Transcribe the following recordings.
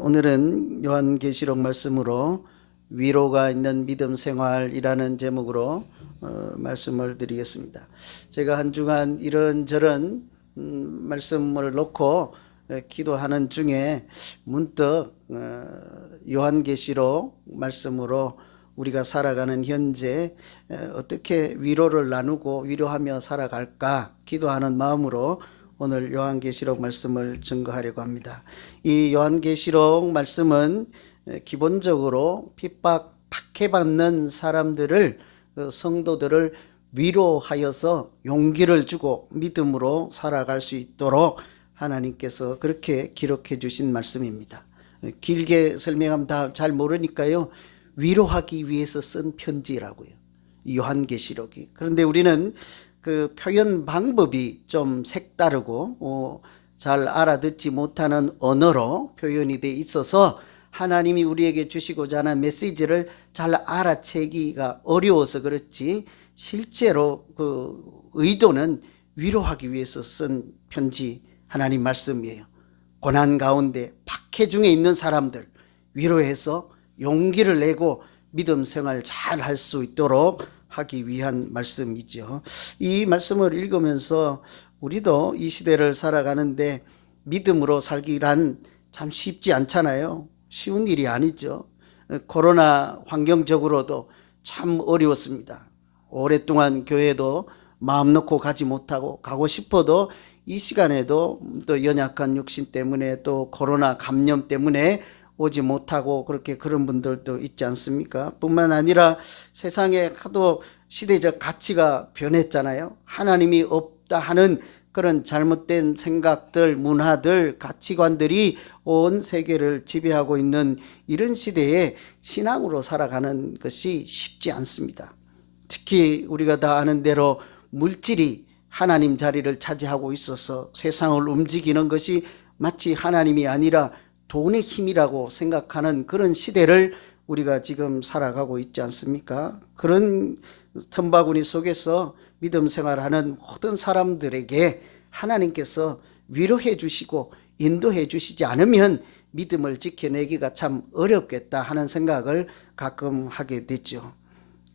오늘은 요한계시록 말씀으로 위로가 있는 믿음 생활이라는 제목으로 말씀을 드리겠습니다. 제가 한 주간 이런저런 말씀을 놓고 기도하는 중에 문득 요한계시록 말씀으로 우리가 살아가는 현재 어떻게 위로를 나누고 위로하며 살아갈까 기도하는 마음으로 오늘 요한계시록 말씀을 증거하려고 합니다. 이 요한계시록 말씀은 기본적으로 핍박, 박해받는 사람들을, 성도들을 위로하여서 용기를 주고 믿음으로 살아갈 수 있도록 하나님께서 그렇게 기록해 주신 말씀입니다. 길게 설명하면 다 잘 모르니까요, 위로하기 위해서 쓴 편지라고요, 요한계시록이. 그런데 우리는 그 표현 방법이 좀 색다르고 잘 알아듣지 못하는 언어로 표현이 돼 있어서 하나님이 우리에게 주시고자 하는 메시지를 잘 알아채기가 어려워서 그렇지, 실제로 그 의도는 위로하기 위해서 쓴 편지, 하나님 말씀이에요. 고난 가운데 박해 중에 있는 사람들 위로해서 용기를 내고 믿음 생활 잘 할 수 있도록 하기 위한 말씀이죠. 이 말씀을 읽으면서 우리도 이 시대를 살아가는데 믿음으로 살기란 참 쉽지 않잖아요. 쉬운 일이 아니죠. 코로나 환경적으로도 참 어려웠습니다. 오랫동안 교회도 마음 놓고 가지 못하고, 가고 싶어도 이 시간에도 또 연약한 육신 때문에 또 코로나 감염 때문에 오지 못하고, 그렇게 그런 분들도 있지 않습니까? 뿐만 아니라 세상에 하도 시대적 가치가 변했잖아요. 하나님이 없다 하는 그런 잘못된 생각들, 문화들, 가치관들이 온 세계를 지배하고 있는 이런 시대에 신앙으로 살아가는 것이 쉽지 않습니다. 특히 우리가 다 아는 대로 물질이 하나님 자리를 차지하고 있어서 세상을 움직이는 것이 마치 하나님이 아니라 돈의 힘이라고 생각하는 그런 시대를 우리가 지금 살아가고 있지 않습니까? 그런 틈바구니 속에서 믿음 생활하는 모든 사람들에게 하나님께서 위로해 주시고 인도해 주시지 않으면 믿음을 지켜내기가 참 어렵겠다 하는 생각을 가끔 하게 되죠.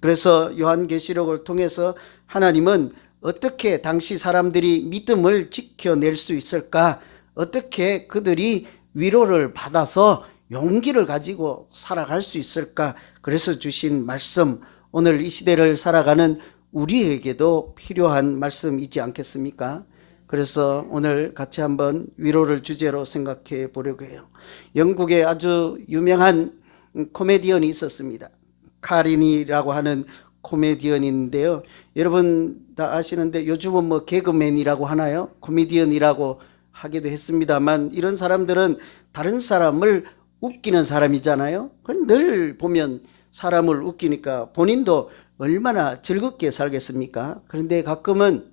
그래서 요한계시록을 통해서 하나님은 어떻게 당시 사람들이 믿음을 지켜낼 수 있을까, 어떻게 그들이 위로를 받아서 용기를 가지고 살아갈 수 있을까, 그래서 주신 말씀, 오늘 이 시대를 살아가는 우리에게도 필요한 말씀이지 않겠습니까? 그래서 오늘 같이 한번 위로를 주제로 생각해 보려고 해요. 영국에 아주 유명한 코미디언이 있었습니다. 카린이라고 하는 코미디언인데요, 여러분 다 아시는데 요즘은 뭐 개그맨이라고 하나요? 코미디언이라고 하기도 했습니다만, 이런 사람들은 다른 사람을 웃기는 사람이잖아요. 늘 보면 사람을 웃기니까 본인도 얼마나 즐겁게 살겠습니까? 그런데 가끔은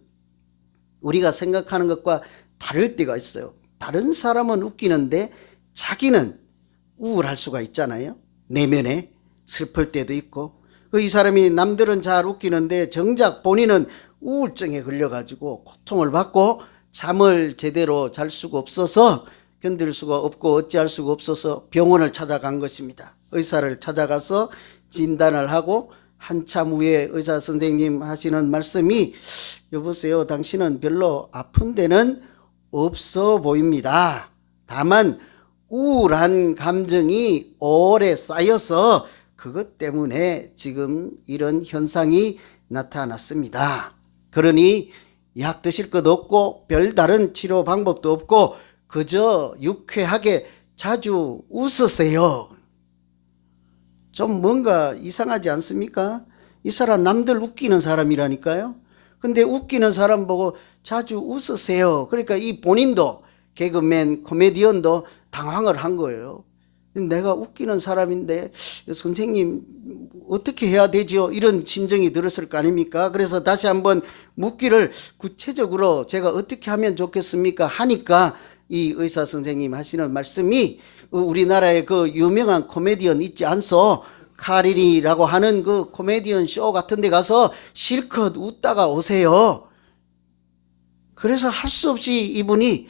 우리가 생각하는 것과 다를 때가 있어요. 다른 사람은 웃기는데 자기는 우울할 수가 있잖아요. 내면에 슬플 때도 있고, 이 사람이 남들은 잘 웃기는데 정작 본인은 우울증에 걸려가지고 고통을 받고 잠을 제대로 잘 수가 없어서, 견딜 수가 없고 어찌할 수가 없어서 병원을 찾아간 것입니다. 의사를 찾아가서 진단을 하고 한참 후에 의사 선생님 하시는 말씀이, 여보세요, 당신은 별로 아픈 데는 없어 보입니다. 다만 우울한 감정이 오래 쌓여서 그것 때문에 지금 이런 현상이 나타났습니다. 그러니 약 드실 것 없고 별다른 치료 방법도 없고 그저 유쾌하게 자주 웃으세요. 좀 뭔가 이상하지 않습니까? 이 사람 남들 웃기는 사람이라니까요. 근데 웃기는 사람 보고 자주 웃으세요. 그러니까 이 본인도, 개그맨 코미디언도 당황을 한 거예요. 내가 웃기는 사람인데 선생님 어떻게 해야 되죠? 이런 심정이 들었을 거 아닙니까? 그래서 다시 한번 묻기를, 구체적으로 제가 어떻게 하면 좋겠습니까? 하니까 이 의사 선생님 하시는 말씀이, 우리나라에 그 유명한 코미디언 있지 않소? 카린이라고 하는 그 코미디언 쇼 같은 데 가서 실컷 웃다가 오세요. 그래서 할 수 없이 이분이,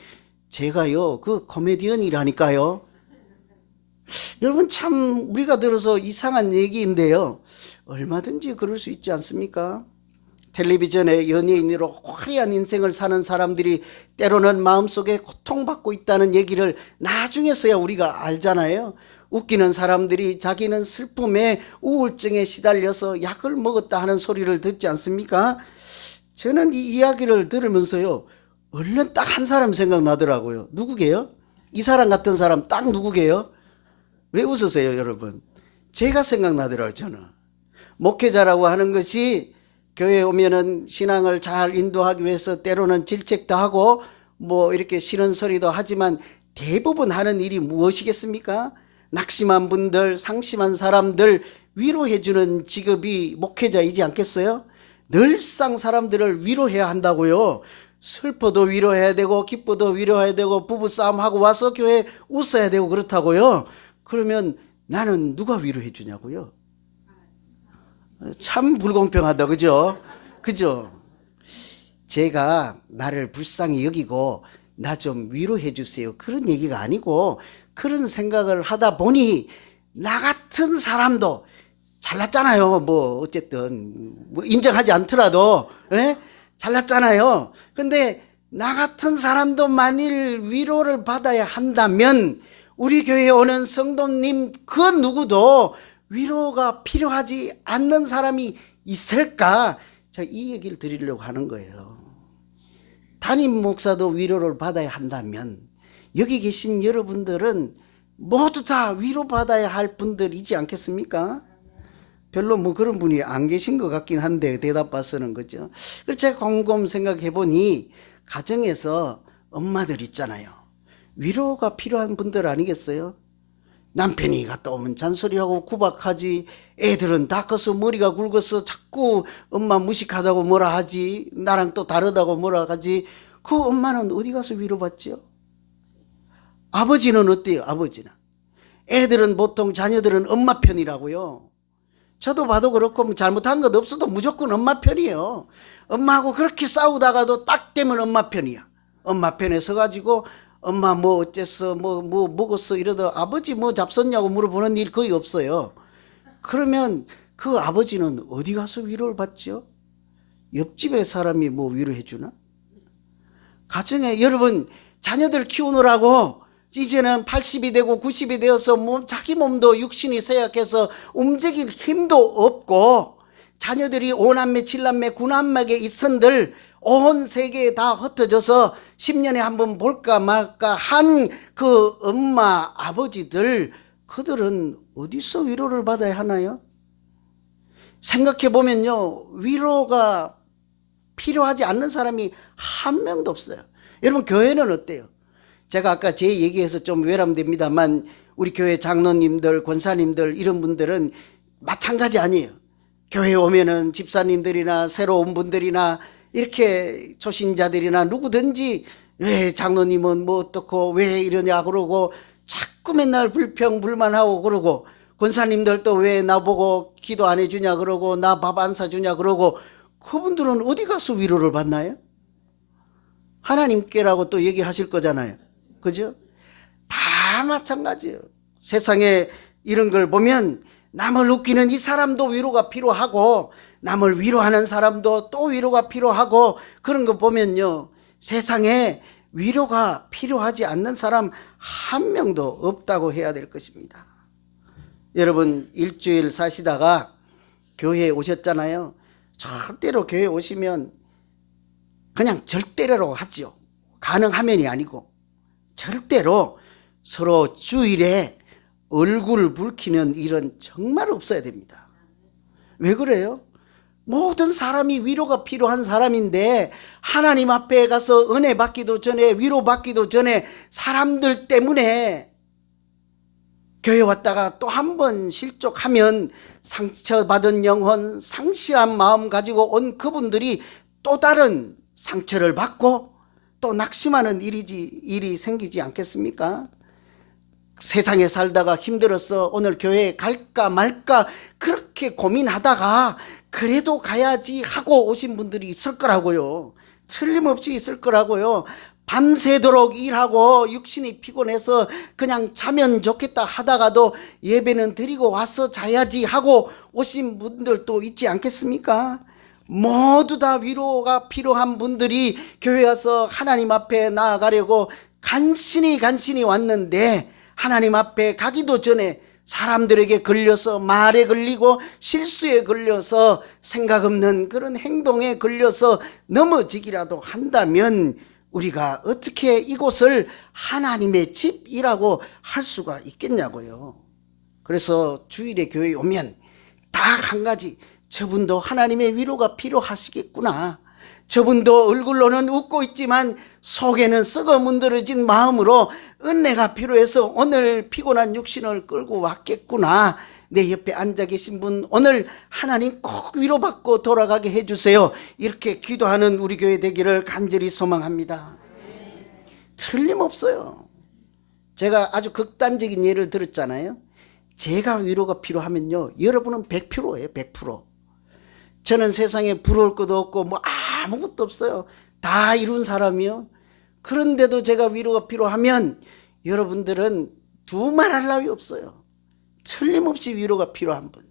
제가요 그 코미디언이라니까요, 여러분 참 우리가 들어서 이상한 얘기인데요. 얼마든지 그럴 수 있지 않습니까? 텔레비전에 연예인으로 화려한 인생을 사는 사람들이 때로는 마음속에 고통받고 있다는 얘기를 나중에서야 우리가 알잖아요. 웃기는 사람들이 자기는 슬픔에 우울증에 시달려서 약을 먹었다 하는 소리를 듣지 않습니까? 저는 이 이야기를 들으면서요, 얼른 딱 한 사람 생각나더라고요. 누구게요? 이 사람 같은 사람 딱 누구게요? 왜 웃으세요, 여러분? 제가 생각나더라고요, 저는. 목회자라고 하는 것이 교회에 오면은 신앙을 잘 인도하기 위해서 때로는 질책도 하고 뭐 이렇게 싫은 소리도 하지만 대부분 하는 일이 무엇이겠습니까? 낙심한 분들, 상심한 사람들 위로해주는 직업이 목회자이지 않겠어요? 늘상 사람들을 위로해야 한다고요. 슬퍼도 위로해야 되고 기뻐도 위로해야 되고 부부싸움하고 와서 교회에 웃어야 되고 그렇다고요. 그러면 나는 누가 위로해 주냐고요. 참 불공평하다, 그죠? 그죠? 제가 나를 불쌍히 여기고 나 좀 위로해 주세요, 그런 얘기가 아니고, 그런 생각을 하다 보니 나 같은 사람도 잘났잖아요. 뭐 어쨌든 뭐 인정하지 않더라도 잘났잖아요. 근데 나 같은 사람도 만일 위로를 받아야 한다면 우리 교회에 오는 성도님 그 누구도 위로가 필요하지 않는 사람이 있을까? 제가 이 얘기를 드리려고 하는 거예요. 담임 목사도 위로를 받아야 한다면 여기 계신 여러분들은 모두 다 위로받아야 할 분들이지 않겠습니까? 별로 뭐 그런 분이 안 계신 것 같긴 한데 대답받서는 거죠. 그래서 제가 곰곰 생각해 보니 가정에서 엄마들 있잖아요. 위로가 필요한 분들 아니겠어요? 남편이 갔다 오면 잔소리하고 구박하지, 애들은 다 커서 머리가 굵어서 자꾸 엄마 무식하다고 뭐라 하지, 나랑 또 다르다고 뭐라 하지. 그 엄마는 어디 가서 위로받죠? 아버지는 어때요? 아버지는 애들은 보통 자녀들은 엄마 편이라고요. 저도 봐도 그렇고 뭐 잘못한 것 없어도 무조건 엄마 편이에요. 엄마하고 그렇게 싸우다가도 딱 되면 엄마 편이야. 엄마 편에 서가지고 엄마 뭐 어째서 뭐 먹었어 이러다 아버지 뭐 잡섰냐고 물어보는 일 거의 없어요. 그러면 그 아버지는 어디 가서 위로를 받죠? 옆집에 사람이 뭐 위로해 주나? 가정에 여러분 자녀들 키우느라고 이제는 80이 되고 90이 되어서 자기 몸도 육신이 쇠약해서 움직일 힘도 없고 자녀들이 5남매 7남매 9남매에 있은들 온 세계에 다 흩어져서 10년에 한번 볼까 말까 한 그 엄마 아버지들, 그들은 어디서 위로를 받아야 하나요? 생각해 보면요, 위로가 필요하지 않는 사람이 한 명도 없어요. 여러분 교회는 어때요? 제가 아까 제 얘기에서 좀 외람됩니다만 우리 교회 장로님들, 권사님들 이런 분들은 마찬가지 아니에요. 교회에 오면은 집사님들이나 새로운 분들이나 이렇게 초신자들이나 누구든지 왜 장로님은 뭐 어떻고 왜 이러냐 그러고 자꾸 맨날 불평불만하고 그러고, 권사님들도 왜 나보고 기도 안 해주냐 그러고 나 밥 안 사주냐 그러고, 그분들은 어디 가서 위로를 받나요? 하나님께라고 또 얘기하실 거잖아요. 그죠? 다 마찬가지예요. 세상에 이런 걸 보면 남을 웃기는 이 사람도 위로가 필요하고 남을 위로하는 사람도 또 위로가 필요하고, 그런 거 보면요, 세상에 위로가 필요하지 않는 사람 한 명도 없다고 해야 될 것입니다. 여러분 일주일 사시다가 교회에 오셨잖아요. 절대로 교회에 오시면 그냥 절대로 하죠. 가능하면이 아니고 절대로 서로 주일에 얼굴 붉히는 일은 정말 없어야 됩니다. 왜 그래요? 모든 사람이 위로가 필요한 사람인데 하나님 앞에 가서 은혜 받기도 전에 위로 받기도 전에 사람들 때문에 교회 왔다가 또 한 번 실족하면 상처받은 영혼, 상실한 마음 가지고 온 그분들이 또 다른 상처를 받고 또 낙심하는 일이 생기지 않겠습니까? 세상에 살다가 힘들어서 오늘 교회에 갈까 말까 그렇게 고민하다가 그래도 가야지 하고 오신 분들이 있을 거라고요. 틀림없이 있을 거라고요. 밤새도록 일하고 육신이 피곤해서 그냥 자면 좋겠다 하다가도 예배는 드리고 와서 자야지 하고 오신 분들도 있지 않겠습니까? 모두 다 위로가 필요한 분들이 교회 와서 하나님 앞에 나아가려고 간신히 왔는데, 하나님 앞에 가기도 전에 사람들에게 걸려서 말에 걸리고 실수에 걸려서 생각 없는 그런 행동에 걸려서 넘어지기라도 한다면 우리가 어떻게 이곳을 하나님의 집이라고 할 수가 있겠냐고요. 그래서 주일에 교회에 오면 딱 한 가지, 저분도 하나님의 위로가 필요하시겠구나, 저분도 얼굴로는 웃고 있지만 속에는 썩어 문드러진 마음으로 은혜가 필요해서 오늘 피곤한 육신을 끌고 왔겠구나, 내 옆에 앉아 계신 분 오늘 하나님 꼭 위로받고 돌아가게 해주세요, 이렇게 기도하는 우리 교회 되기를 간절히 소망합니다. 틀림없어요. 제가 아주 극단적인 예를 들었잖아요. 제가 위로가 필요하면요, 여러분은 100%예요. 100%. 저는 세상에 부러울 것도 없고 뭐 아무것도 없어요. 다 이룬 사람이요. 그런데도 제가 위로가 필요하면 여러분들은 두말할 나위 없어요. 틀림없이 위로가 필요한 분들.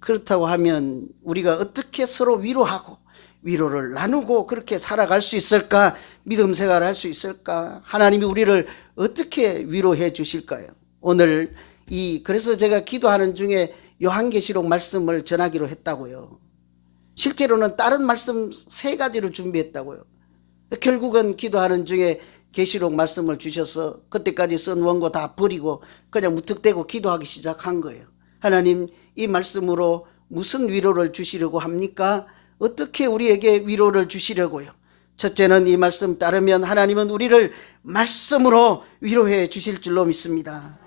그렇다고 하면 우리가 어떻게 서로 위로하고 위로를 나누고 그렇게 살아갈 수 있을까? 믿음 생활을 할 수 있을까? 하나님이 우리를 어떻게 위로해 주실까요? 오늘 그래서 제가 기도하는 중에 요한계시록 말씀을 전하기로 했다고요. 실제로는 다른 말씀 3가지를 준비했다고요. 결국은 기도하는 중에 계시록 말씀을 주셔서 그때까지 쓴 원고 다 버리고 그냥 무턱대고 기도하기 시작한 거예요. 하나님, 이 말씀으로 무슨 위로를 주시려고 합니까? 어떻게 우리에게 위로를 주시려고요? 첫째는 이 말씀 따르면 하나님은 우리를 말씀으로 위로해 주실 줄로 믿습니다.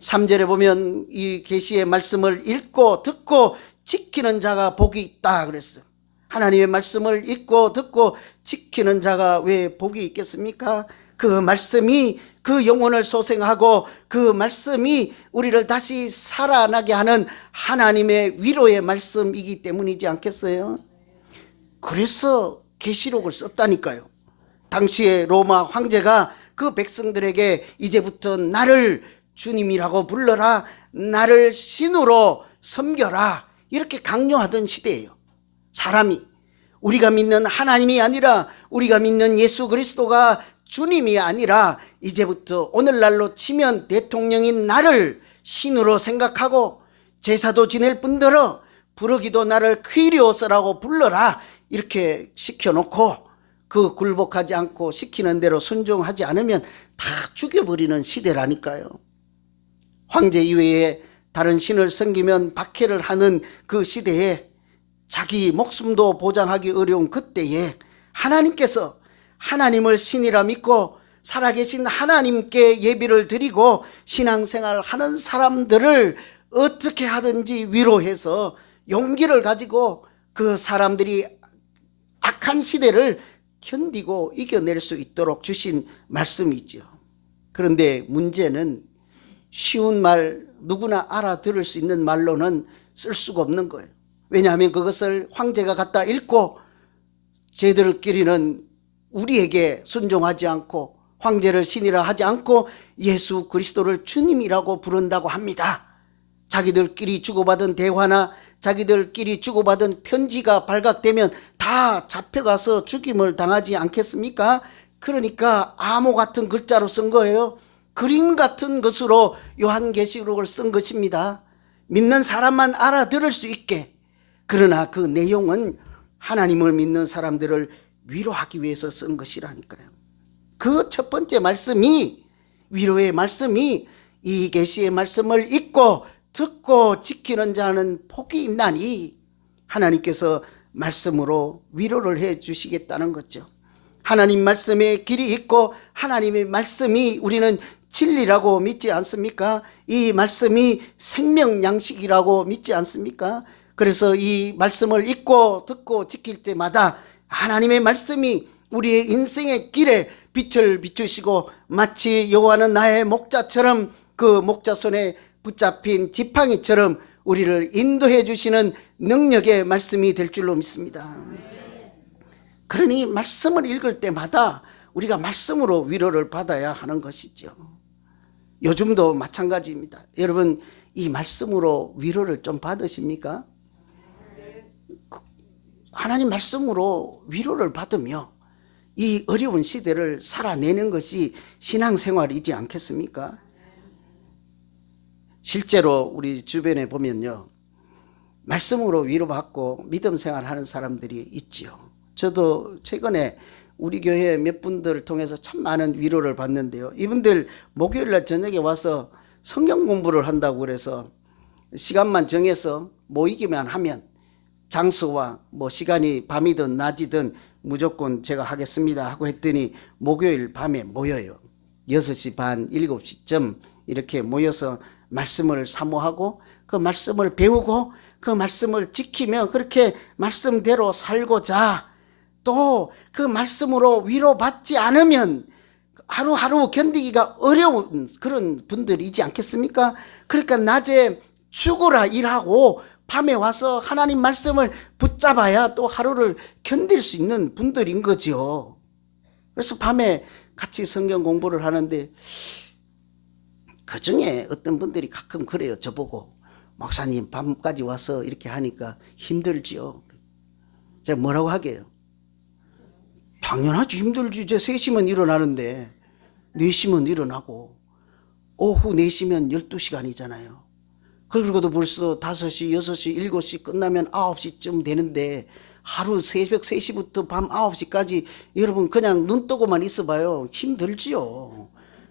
3절에 보면 이 계시의 말씀을 읽고 듣고 지키는 자가 복이 있다 그랬어요. 하나님의 말씀을 읽고 듣고 지키는 자가 왜 복이 있겠습니까? 그 말씀이 그 영혼을 소생하고 그 말씀이 우리를 다시 살아나게 하는 하나님의 위로의 말씀이기 때문이지 않겠어요? 그래서 계시록을 썼다니까요. 당시에 로마 황제가 그 백성들에게 이제부터 나를 주님이라고 불러라, 나를 신으로 섬겨라, 이렇게 강요하던 시대예요. 사람이 우리가 믿는 하나님이 아니라 우리가 믿는 예수 그리스도가 주님이 아니라 이제부터 오늘날로 치면 대통령인 나를 신으로 생각하고 제사도 지낼 뿐더러 부르기도 나를 퀴리오스라고 불러라, 이렇게 시켜놓고 그 굴복하지 않고 시키는 대로 순종하지 않으면 다 죽여버리는 시대라니까요. 황제 이외에 다른 신을 섬기면 박해를 하는 그 시대에 자기 목숨도 보장하기 어려운 그때에 하나님께서 하나님을 신이라 믿고 살아계신 하나님께 예배를 드리고 신앙생활을 하는 사람들을 어떻게 하든지 위로해서 용기를 가지고 그 사람들이 악한 시대를 견디고 이겨낼 수 있도록 주신 말씀이죠. 그런데 문제는 쉬운 말, 누구나 알아들을 수 있는 말로는 쓸 수가 없는 거예요. 왜냐하면 그것을 황제가 갖다 읽고 쟤들끼리는 우리에게 순종하지 않고 황제를 신이라 하지 않고 예수 그리스도를 주님이라고 부른다고 합니다. 자기들끼리 주고받은 대화나 자기들끼리 주고받은 편지가 발각되면 다 잡혀가서 죽임을 당하지 않겠습니까? 그러니까 암호 같은 글자로 쓴 거예요. 그림 같은 것으로 요한계시록을 쓴 것입니다. 믿는 사람만 알아들을 수 있게. 그러나 그 내용은 하나님을 믿는 사람들을 위로하기 위해서 쓴 것이라니까요. 그 첫 번째 말씀이, 위로의 말씀이, 이 계시의 말씀을 읽고 듣고 지키는 자는 복이 있나니, 하나님께서 말씀으로 위로를 해 주시겠다는 거죠. 하나님 말씀에 길이 있고 하나님의 말씀이 우리는 진리라고 믿지 않습니까? 이 말씀이 생명 양식이라고 믿지 않습니까? 그래서 이 말씀을 읽고 듣고 지킬 때마다 하나님의 말씀이 우리의 인생의 길에 빛을 비추시고 마치 여호와는 나의 목자처럼 그 목자 손에 붙잡힌 지팡이처럼 우리를 인도해 주시는 능력의 말씀이 될 줄로 믿습니다. 그러니 말씀을 읽을 때마다 우리가 말씀으로 위로를 받아야 하는 것이죠. 요즘도 마찬가지입니다. 여러분, 이 말씀으로 위로를 좀 받으십니까? 하나님 말씀으로 위로를 받으며 이 어려운 시대를 살아내는 것이 신앙생활이지 않겠습니까? 실제로 우리 주변에 보면요, 말씀으로 위로받고 믿음 생활하는 사람들이 있지요. 저도 최근에 우리 교회 몇 분들을 통해서 참 많은 위로를 받는데요. 이분들 목요일날 저녁에 와서 성경 공부를 한다고 그래서 시간만 정해서 모이기만 하면 장소와 뭐 시간이 밤이든 낮이든 무조건 제가 하겠습니다 하고 했더니 목요일 밤에 모여요. 6시 반, 7시쯤 이렇게 모여서 말씀을 사모하고 그 말씀을 배우고 그 말씀을 지키며 그렇게 말씀대로 살고자, 또 그 말씀으로 위로받지 않으면 하루하루 견디기가 어려운 그런 분들이지 않겠습니까? 그러니까 낮에 죽으라 일하고 밤에 와서 하나님 말씀을 붙잡아야 또 하루를 견딜 수 있는 분들인 거죠. 그래서 밤에 같이 성경 공부를 하는데 그중에 어떤 분들이 가끔 그래요. 저보고, 목사님 밤까지 와서 이렇게 하니까 힘들지요. 제가 뭐라고 하게요? 당연하지, 힘들지. 이제 3시면 일어나는데 4시면 일어나고 오후 4시면 12시간이잖아요. 그리고도 벌써 5시, 6시, 7시 끝나면 9시쯤 되는데 하루 새벽 3시부터 밤 9시까지 여러분 그냥 눈 뜨고만 있어봐요. 힘들지요.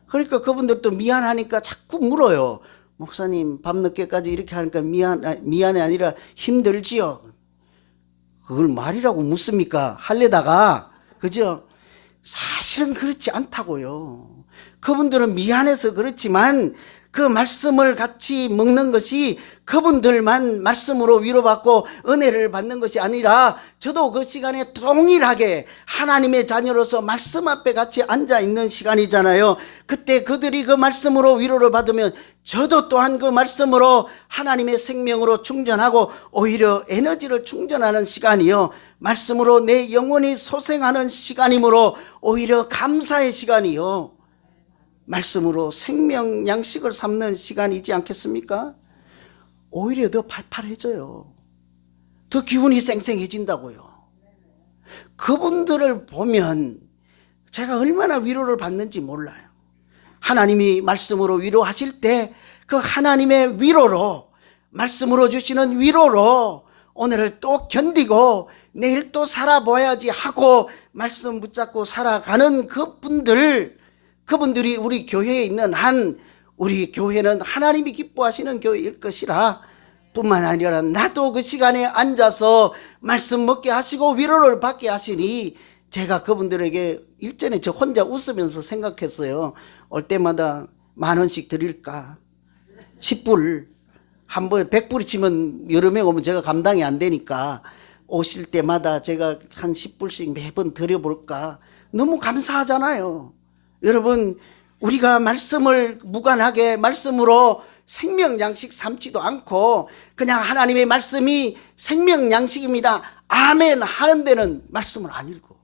그러니까 그분들도 미안하니까 자꾸 물어요. 목사님 밤늦게까지 이렇게 하니까 미안해 아니라 힘들지요. 그걸 말이라고 묻습니까? 할래다가, 그죠? 사실은 그렇지 않다고요. 그분들은 미안해서 그렇지만 그 말씀을 같이 먹는 것이 그분들만 말씀으로 위로받고 은혜를 받는 것이 아니라 저도 그 시간에 동일하게 하나님의 자녀로서 말씀 앞에 같이 앉아있는 시간이잖아요. 그때 그들이 그 말씀으로 위로를 받으면 저도 또한 그 말씀으로 하나님의 생명으로 충전하고 오히려 에너지를 충전하는 시간이요, 말씀으로 내 영혼이 소생하는 시간이므로 오히려 감사의 시간이요, 말씀으로 생명 양식을 삼는 시간이지 않겠습니까? 오히려 더 팔팔해져요. 더 기운이 쌩쌩해진다고요. 그분들을 보면 제가 얼마나 위로를 받는지 몰라요. 하나님이 말씀으로 위로하실 때 그 하나님의 위로로, 말씀으로 주시는 위로로 오늘을 또 견디고 내일 또 살아봐야지 하고 말씀 붙잡고 살아가는 그분들이 우리 교회에 있는 한, 우리 교회는 하나님이 기뻐하시는 교회일 것이라 뿐만 아니라 나도 그 시간에 앉아서 말씀 먹게 하시고 위로를 받게 하시니 제가 그분들에게 일전에 저 혼자 웃으면서 생각했어요. 올 때마다 10,000원씩 드릴까? 10불. 한 번에 100불이 치면 여러 명 오면 제가 감당이 안 되니까 오실 때마다 제가 한 10불씩 매번 드려볼까? 너무 감사하잖아요. 여러분, 우리가 말씀을 무관하게 말씀으로 생명 양식 삼지도 않고 그냥 하나님의 말씀이 생명 양식입니다, 아멘 하는 데는 말씀을 안 읽고,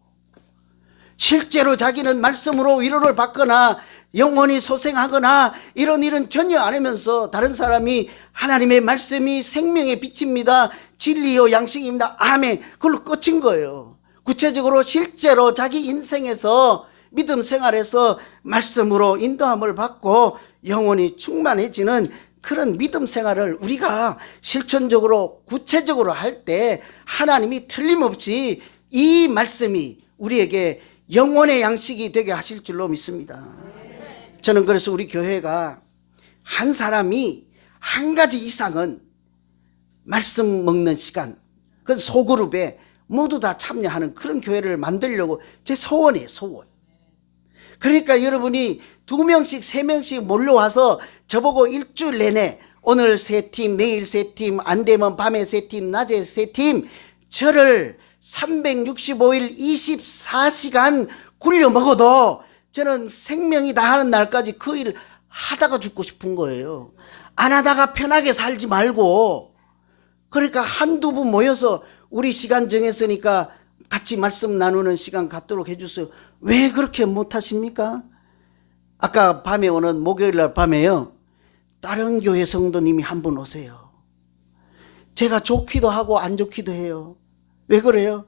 실제로 자기는 말씀으로 위로를 받거나 영혼이 소생하거나 이런 일은 전혀 안 하면서 다른 사람이 하나님의 말씀이 생명의 빛입니다, 진리요 양식입니다, 아멘, 그걸로 끝인 거예요. 구체적으로 실제로 자기 인생에서 믿음 생활에서 말씀으로 인도함을 받고 영혼이 충만해지는 그런 믿음 생활을 우리가 실천적으로 구체적으로 할 때 하나님이 틀림없이 이 말씀이 우리에게 영혼의 양식이 되게 하실 줄로 믿습니다. 저는 그래서 우리 교회가 한 사람이 한 가지 이상은 말씀 먹는 시간, 그 소그룹에 모두 다 참여하는 그런 교회를 만들려고 제 소원이에요, 소원. 그러니까 여러분이 2명씩 3명씩 몰려와서 저보고 일주일 내내 오늘 3팀, 내일 3팀, 안 되면 밤에 3팀, 낮에 3팀, 저를 365일 24시간 굴려 먹어도 저는 생명이 다하는 날까지 그 일 하다가 죽고 싶은 거예요. 안 하다가 편하게 살지 말고. 그러니까 한두 분 모여서 우리 시간 정했으니까 같이 말씀 나누는 시간 갖도록 해주세요. 왜 그렇게 못하십니까? 아까 밤에 오는 목요일날 밤에요, 다른 교회 성도님이 한 분 오세요. 제가 좋기도 하고 안 좋기도 해요. 왜 그래요?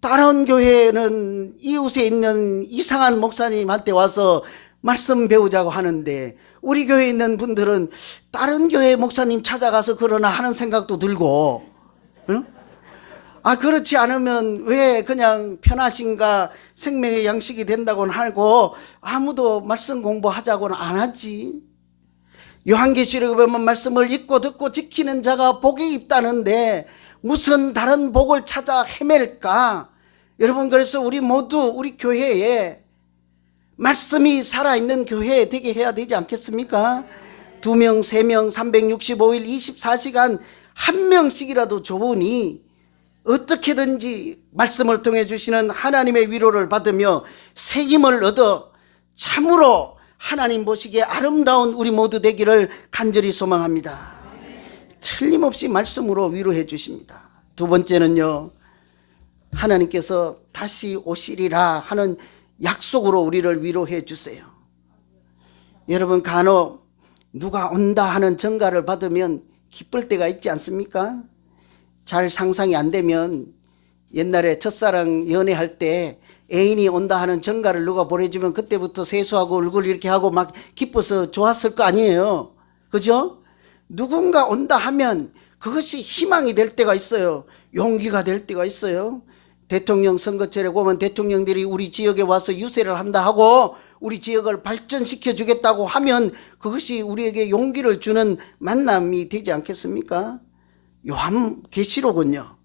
다른 교회는 이웃에 있는 이상한 목사님한테 와서 말씀 배우자고 하는데, 우리 교회에 있는 분들은 다른 교회 목사님 찾아가서 그러나 하는 생각도 들고, 응? 그렇지 않으면 왜 그냥 편하신가 생명의 양식이 된다고는 하고 아무도 말씀 공부하자고는 안 하지. 요한계시록에 보면 말씀을 읽고 듣고 지키는 자가 복이 있다는데 무슨 다른 복을 찾아 헤맬까? 여러분, 그래서 우리 모두 우리 교회에 말씀이 살아있는 교회 되게 해야 되지 않겠습니까? 2명, 3명, 365일 24시간 한 명씩이라도 좋으니 어떻게든지 말씀을 통해 주시는 하나님의 위로를 받으며 새 힘을 얻어 참으로 하나님 보시기에 아름다운 우리 모두 되기를 간절히 소망합니다. 틀림없이 말씀으로 위로해 주십니다. 두 번째는요, 하나님께서 다시 오시리라 하는 약속으로 우리를 위로해 주세요. 여러분, 간혹 누가 온다 하는 전가를 받으면 기쁠 때가 있지 않습니까? 잘 상상이 안 되면 옛날에 첫사랑 연애할 때 애인이 온다 하는 전가를 누가 보내주면 그때부터 세수하고 얼굴 이렇게 하고 막 기뻐서 좋았을 거 아니에요. 그죠? 누군가 온다 하면 그것이 희망이 될 때가 있어요. 용기가 될 때가 있어요. 대통령 선거철에 보면 대통령들이 우리 지역에 와서 유세를 한다 하고 우리 지역을 발전시켜 주겠다고 하면 그것이 우리에게 용기를 주는 만남이 되지 않겠습니까? 요한계시록은요,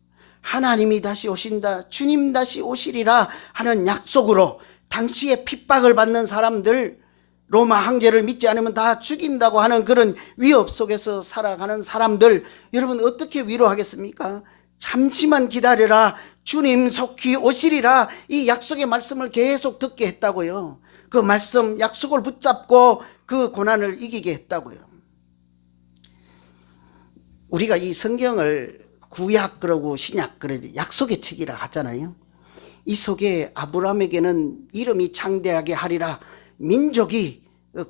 하나님이 다시 오신다, 주님 다시 오시리라 하는 약속으로 당시에 핍박을 받는 사람들, 로마 황제를 믿지 않으면 다 죽인다고 하는 그런 위협 속에서 살아가는 사람들, 여러분 어떻게 위로하겠습니까? 잠시만 기다려라, 주님 속히 오시리라, 이 약속의 말씀을 계속 듣게 했다고요. 그 말씀, 약속을 붙잡고 그 고난을 이기게 했다고요. 우리가 이 성경을 구약 그러고 신약 그러지 약속의 책이라 하잖아요. 이 속에 아브라함에게는 이름이 창대하게 하리라, 민족이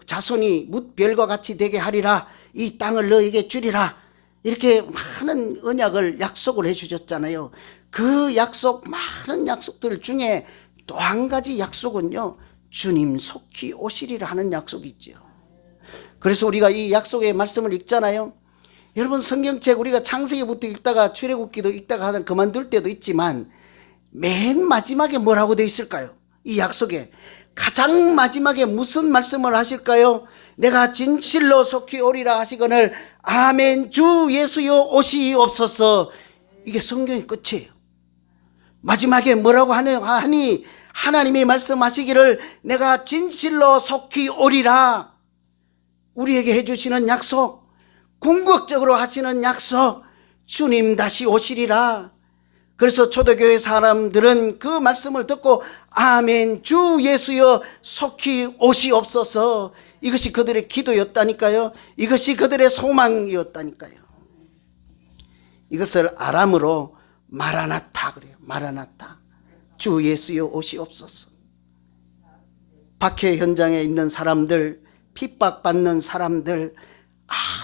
자손이 뭇별과 같이 되게 하리라, 이 땅을 너에게 주리라, 이렇게 많은 언약을 약속을 해주셨잖아요. 그 약속, 많은 약속들 중에 또 한 가지 약속은요, 주님 속히 오시리라 하는 약속이 있죠. 그래서 우리가 이 약속의 말씀을 읽잖아요. 여러분, 성경책 우리가 창세기부터 읽다가 출애굽기도 읽다가 하다 그만둘 때도 있지만 맨 마지막에 뭐라고 되어 있을까요? 이 약속에 가장 마지막에 무슨 말씀을 하실까요? 내가 진실로 속히 오리라 하시거늘 아멘 주 예수여 오시옵소서. 이게 성경의 끝이에요. 마지막에 뭐라고 하니 하나님이 말씀하시기를 내가 진실로 속히 오리라, 우리에게 해주시는 약속, 궁극적으로 하시는 약속, 주님 다시 오시리라. 그래서 초대교회 사람들은 그 말씀을 듣고 아멘 주 예수여 속히 오시옵소서, 이것이 그들의 기도였다니까요. 이것이 그들의 소망이었다니까요. 이것을 아람으로 마라나타 그래요. 마라나타, 주 예수여 오시옵소서. 박해 현장에 있는 사람들, 핍박받는 사람들,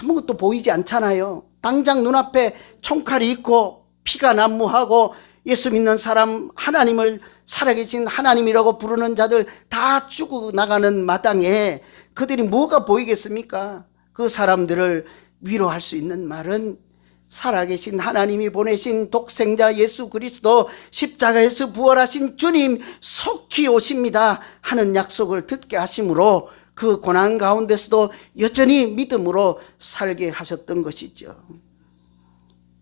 아무것도 보이지 않잖아요. 당장 눈앞에 총칼이 있고 피가 난무하고 예수 믿는 사람, 하나님을 살아계신 하나님이라고 부르는 자들 다 죽어나가는 마당에 그들이 뭐가 보이겠습니까? 그 사람들을 위로할 수 있는 말은 살아계신 하나님이 보내신 독생자 예수 그리스도, 십자가에서 부활하신 주님 속히 오십니다 하는 약속을 듣게 하심으로 그 고난 가운데서도 여전히 믿음으로 살게 하셨던 것이죠.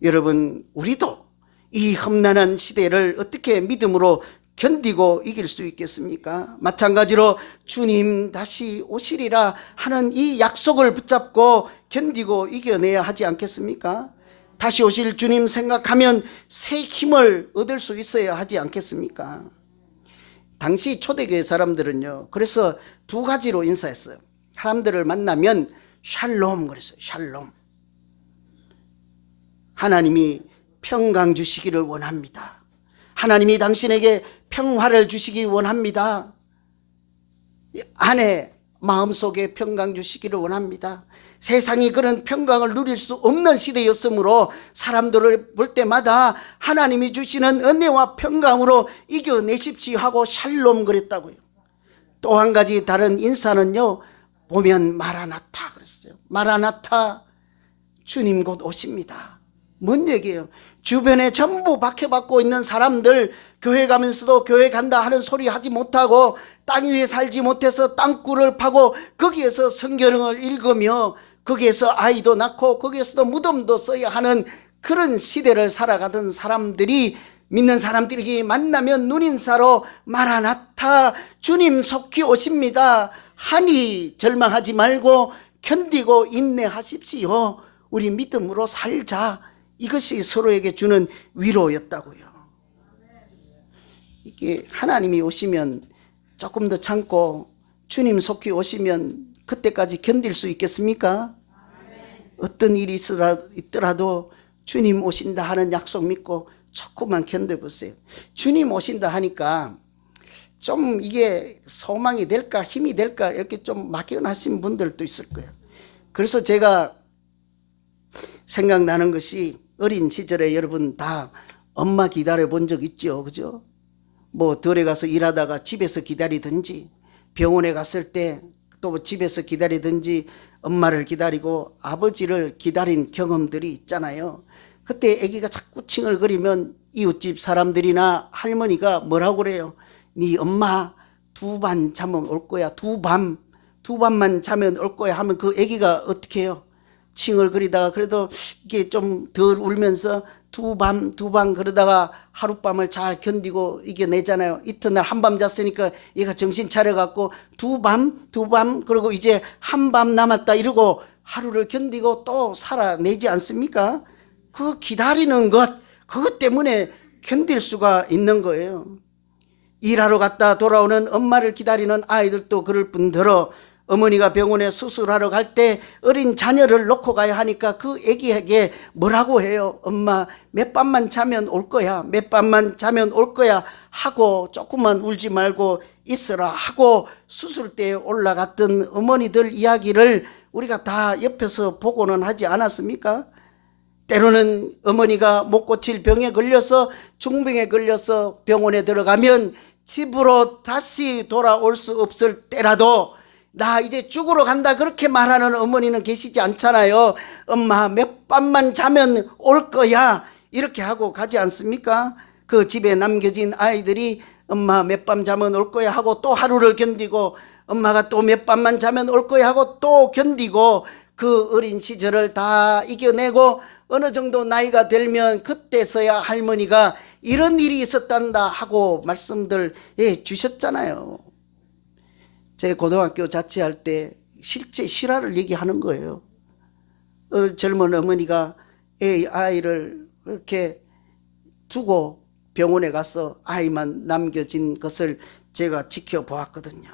여러분, 우리도 이 험난한 시대를 어떻게 믿음으로 견디고 이길 수 있겠습니까? 마찬가지로 주님 다시 오시리라 하는 이 약속을 붙잡고 견디고 이겨내야 하지 않겠습니까? 다시 오실 주님 생각하면 새 힘을 얻을 수 있어야 하지 않겠습니까? 당시 초대교회 사람들은요, 그래서 두 가지로 인사했어요. 사람들을 만나면 샬롬 그랬어요. 샬롬. 하나님이 평강 주시기를 원합니다. 하나님이 당신에게 평화를 주시기 원합니다. 아내 마음속에 평강 주시기를 원합니다. 세상이 그런 평강을 누릴 수 없는 시대였으므로 사람들을 볼 때마다 하나님이 주시는 은혜와 평강으로 이겨내십시오 하고 샬롬 그랬다고요. 또 한 가지 다른 인사는요, 보면 마라나타 그랬어요. 마라나타, 주님 곧 오십니다. 뭔 얘기예요? 주변에 전부 박해받고 있는 사람들, 교회 가면서도 교회 간다 하는 소리 하지 못하고 땅 위에 살지 못해서 땅굴을 파고 거기에서 성경을 읽으며 거기에서 아이도 낳고 거기에서도 무덤도 써야 하는 그런 시대를 살아가던 사람들이, 믿는 사람들이 만나면 눈인사로 마라나타, 주님 속히 오십니다 하니 절망하지 말고 견디고 인내하십시오. 우리 믿음으로 살자. 이것이 서로에게 주는 위로였다고요. 이게 하나님이 오시면 조금 더 참고 주님 속히 오시면 그때까지 견딜 수 있겠습니까? 어떤 일이 있더라도 주님 오신다 하는 약속 믿고 조금만 견뎌보세요. 주님 오신다 하니까 좀 이게 소망이 될까 힘이 될까 이렇게 좀 막연하신 분들도 있을 거예요. 그래서 제가 생각나는 것이, 어린 시절에 여러분 다 엄마 기다려 본 적 있죠, 그죠? 뭐 들에 가서 일하다가 집에서 기다리든지, 병원에 갔을 때 또 집에서 기다리든지, 엄마를 기다리고 아버지를 기다린 경험들이 있잖아요. 그때 아기가 자꾸 칭얼거리면 이웃집 사람들이나 할머니가 뭐라고 그래요? 네 엄마 2밤 자면 올 거야. 두 밤만 자면 올 거야 하면 그 아기가 어떻게 해요? 칭얼거리다가 그래도 이게 좀 덜 울면서 두 밤 그러다가 하룻밤을 잘 견디고 이겨내잖아요. 이튿날 한밤 잤으니까 얘가 정신 차려갖고 두 밤 그리고 이제 한밤 남았다 이러고 하루를 견디고 또 살아내지 않습니까? 그 기다리는 것, 그것 때문에 견딜 수가 있는 거예요. 일하러 갔다 돌아오는 엄마를 기다리는 아이들도 그럴 뿐더러 어머니가 병원에 수술하러 갈 때 어린 자녀를 놓고 가야 하니까 그 아기에게 뭐라고 해요? 엄마 몇 밤만 자면 올 거야. 몇 밤만 자면 올 거야 하고 조금만 울지 말고 있으라 하고 수술대에 올라갔던 어머니들 이야기를 우리가 다 옆에서 보고는 하지 않았습니까? 때로는 어머니가 못 고칠 병에 걸려서 중병에 걸려서 병원에 들어가면 집으로 다시 돌아올 수 없을 때라도 나 이제 죽으러 간다 그렇게 말하는 어머니는 계시지 않잖아요. 엄마 몇 밤만 자면 올 거야 이렇게 하고 가지 않습니까? 그 집에 남겨진 아이들이 엄마 몇 밤 자면 올 거야 하고 또 하루를 견디고, 엄마가 또 몇 밤만 자면 올 거야 하고 또 견디고, 그 어린 시절을 다 이겨내고 어느 정도 나이가 들면 그때서야 할머니가 이런 일이 있었단다 하고 말씀들 주셨잖아요. 제 고등학교 자취할 때 실제 실화를 얘기하는 거예요. 젊은 어머니가 아이를 이렇게 두고 병원에 가서 아이만 남겨진 것을 제가 지켜보았거든요.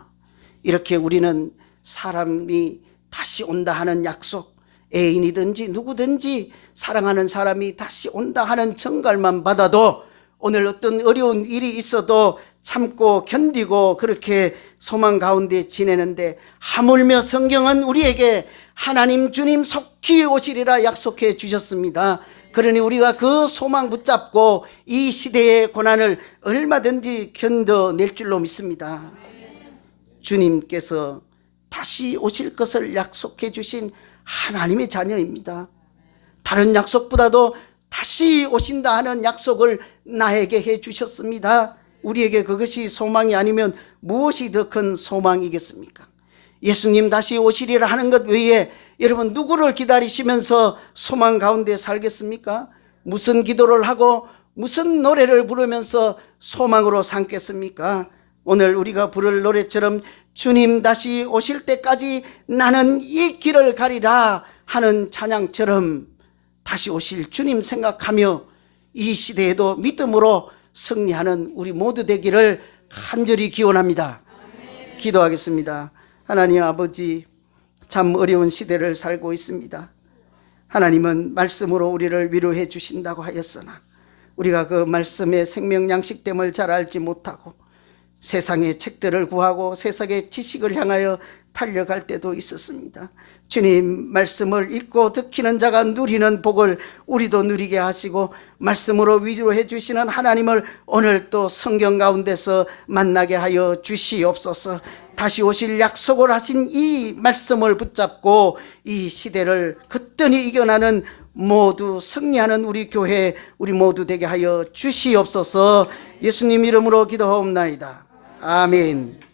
이렇게 우리는 사람이 다시 온다 하는 약속, 애인이든지 누구든지 사랑하는 사람이 다시 온다 하는 정갈만 받아도 오늘 어떤 어려운 일이 있어도 참고 견디고 그렇게 소망 가운데 지내는데, 하물며 성경은 우리에게 하나님 주님 속히 오시리라 약속해 주셨습니다. 그러니 우리가 그 소망 붙잡고 이 시대의 고난을 얼마든지 견뎌낼 줄로 믿습니다. 주님께서 다시 오실 것을 약속해 주신 하나님의 자녀입니다. 다른 약속보다도 다시 오신다 하는 약속을 나에게 해 주셨습니다. 우리에게 그것이 소망이 아니면 무엇이 더 큰 소망이겠습니까? 예수님 다시 오시리라 하는 것 외에 여러분 누구를 기다리시면서 소망 가운데 살겠습니까? 무슨 기도를 하고 무슨 노래를 부르면서 소망으로 삼겠습니까? 오늘 우리가 부를 노래처럼 주님 다시 오실 때까지 나는 이 길을 가리라 하는 찬양처럼 다시 오실 주님 생각하며 이 시대에도 믿음으로 승리하는 우리 모두 되기를 간절히 기원합니다. 기도하겠습니다. 하나님 아버지, 참 어려운 시대를 살고 있습니다. 하나님은 말씀으로 우리를 위로해 주신다고 하였으나 우리가 그 말씀의 생명 양식됨을 잘 알지 못하고 세상의 책들을 구하고 세상의 지식을 향하여 달려갈 때도 있었습니다. 주님 말씀을 읽고 듣기는 자가 누리는 복을 우리도 누리게 하시고 말씀으로 위로해 주시는 하나님을 오늘 또 성경 가운데서 만나게 하여 주시옵소서. 다시 오실 약속을 하신 이 말씀을 붙잡고 이 시대를 거뜬히 이겨나는 모두 승리하는 우리 교회 우리 모두 되게 하여 주시옵소서. 예수님 이름으로 기도하옵나이다. 아멘.